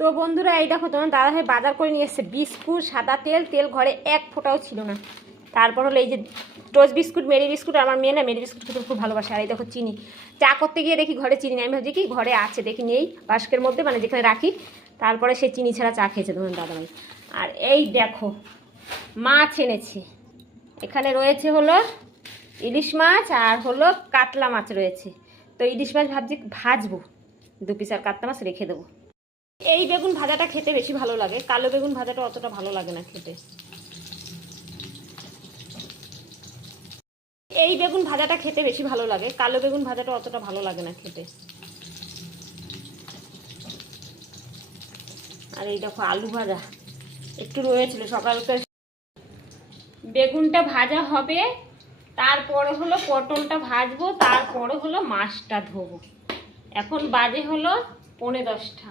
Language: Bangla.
তো বন্ধুরা এই দেখো তোমার দাদাভাই বাজার করে নিয়ে এসছে বিস্কুট, সাদা তেল, তেল ঘরে এক ফোঁটাও ছিল না। তারপর হলো এই যে টোস্ট বিস্কুট, মেরি বিস্কুট। আমার মেয়ে না মেরি বিস্কুট খেতে খুব ভালোবাসে। আর এই দেখো চিনি। চা করতে গিয়ে দেখি ঘরে চিনি নেই, আমি ভাবছি কি ঘরে আছে, দেখি নেই বাস্কের মধ্যে, মানে যেখানে রাখি। তারপরে সে চিনি ছাড়া চা খেয়েছে তোমার দাদাভাই। আর এই দেখো মাছ এনেছে, এখানে রয়েছে হলো ইলিশ মাছ আর হলো কাতলা মাছ রয়েছে। তো ইলিশ মাছ ভাবছি ভাজবো, 2 পিস, আর কাতলা মাছ রেখে দেবো। এই বেগুন ভাজাটা খেতে বেশি ভালো লাগে, কালো বেগুন ভাজাটা অতটা ভালো লাগে না খেতে। এই বেগুন ভাজাটা খেতে বেশি ভালো লাগে, কালো বেগুন ভাজাটা অতটা ভালো লাগে না খেতে। আর এই দেখো আলু ভাজা একটু রয়েছিল সকালকার। বেগুনটা ভাজা হবে, তারপরে হলো পটলটা ভাজবো, তারপরে হলো মাছটা ধোবো। এখন বাজে হলো 10:45।